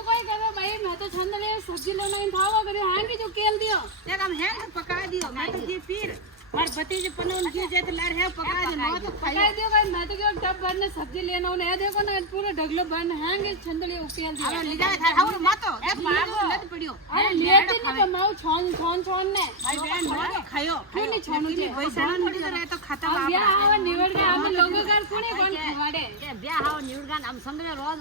यो कोई करो भाई मैं तो छंद ले सब्जी लेना इन थावा करे हैंगी जो केल दियो एक हम हैंग पका दियो मैं तो जी फिर मार भतीजे पनोन जी जे तो लार है पका दे नो तो पकाई दियो भाई मैं तो क्यों टब भर ने सब्जी लेना उन्हें देखो ना पूरा ढगलो बन हैंगे छंद ले उकेल दियो अरे लिगा था हाउ मातो ए पागो लत पड़ियो अरे लेट नहीं कमाऊ छौन ने भाई बहन नो खायो क्यों नहीं छोनु जे पैसा न पड़ी तो रहे तो खाता अब ब्याह आवा निवड़ के हम लोगों का कोने कोन खवाड़े के ब्याह हाव निवडगान हम समझे रोज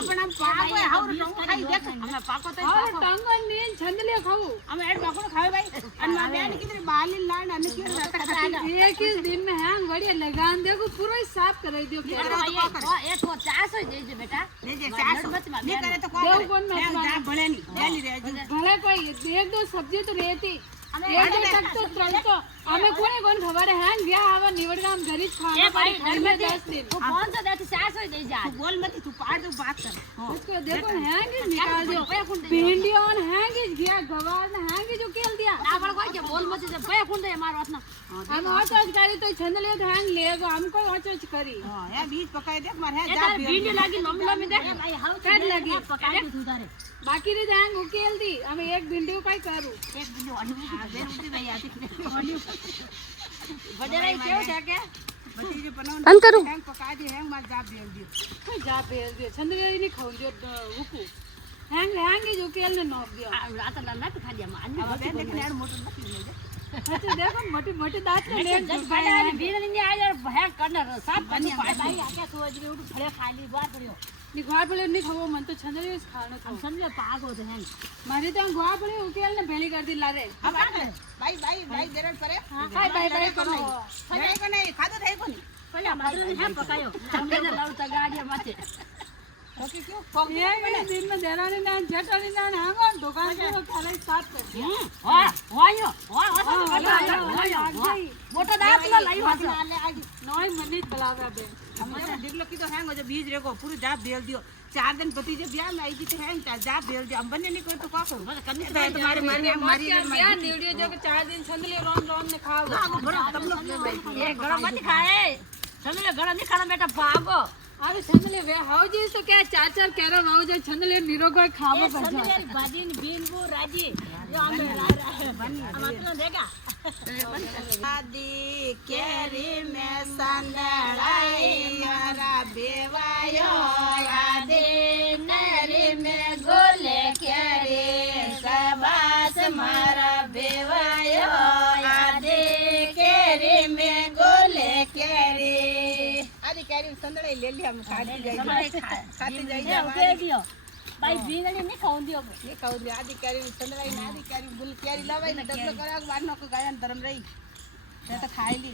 अपन हम पागो हाउ टंग खाई देख हम पाको तो और टांगन नीन छंद ले खाऊ हम ऐड पाको खावे भाई अन मा बहन कितनी बाली लान अन की एक ही दिन में हैंग बढ़िया लगान देखो पूरा ही साफ कर दियो ए तो चास हो जे बेटा ले जे चास नहीं करे तो देव कौन मैं जा भले नहीं ले रहे भले कोई एक दो सब्जी तो रहती एक दो तक तो चल तो हमें कोने खबर है गया आवा निवड़गाम घरी खाना पड़े घर में 10 दिन तू कौन सा देती चास हो जे जा तू बोल मत तू पार जो बात कर उसको देखो हैंगी निकाल दो भिंडी ऑन हैंगी गया गवार ने हैंगी जो केल दिया ना बड़ कोई के बोल मत जे पे कुंडे मारो अपना हम हचच करी तो छंद ले तो हैंग लेगो हमको हचच करी हां ये बीज पकाए देख मार है जा भिंडी लागी लंबी लंबी देख भाई हाउ काट लगी पका दे तू तारे बाकी रे हैंग उकेल दी हम एक भिंडी काई करू एक भिंडी वाली दे उठी भाई आती बड़े क्यों जाके भतीजे पनोन बंद करू हैंग पका दे हैंग मार जा बेल दियो जा बेल दियो छंद ले नहीं खाऊ जो हुकू हैंग जो केल ने नोक दियो रात लल्ला तो खा दिया मान अब बहन देख यार मोटर मत ले जा अच्छा देखो मोटी मोटी दांत ने ले जब बड़ा बीन नहीं आ यार भय करना साफ करनी भाई आके सोच रही उठ खड़े खाली बात करियो निघार पड़े नहीं खाओ मन तो छंद ले खाना हम समझे पाग होते हैं मारी तो गुआ पड़े उकेल ने भेली कर दी लारे अब भाई देरन परे बाय करो नहीं को नहीं खादो थे को नहीं पहले मतलब है पकायो हमने ना लाउ ता गाड़ी माथे ओके क्यों ये दिन में देरानी ना जटानी ना हांगो दुकान से खाले साफ कर दिया वायो मोटा दांत ला लाई वास नॉय मनी बलावा बे हमारे दिगलो की तो हैंग हो जो बीज रेको पूरी जा बेल दियो 4 दिन भतीजे ब्याह में आई जी तो हैंग जा बेल दियो हम बने नहीं कोई तो का करो बस करनी तो तुम्हारे मारने मारी ब्याह वीडियो जो 4 दिन छंद ले रोन ने खाओ ना बड़ा तुम लोग ये गरम मत खाए समझ गरम नहीं खाना बेटा भागो अरे छंद ले वे हाउ जी तो क्या 4 केरा वाओ जो छंद ले निरो को खावो कर समझ मेरी बादीन बीनबू राजी जो हमें ला बन मतलब देगा आदि केरी में संदड़ाई यारा बेवायो आदि नरी में गोले केरी सबास मारा बेवायो आदि केरी में गोले केरी आदि केरी संदड़ाई ले लिया हम खाती जाइए भाई बीन नहीं खाऊं दियो ये खाऊ दिया आदि केरी संदड़ाई ना आदि केरी गुल केरी लवाई ना डबल करा बार नको गायन धर्म रही मैं तो खाई ली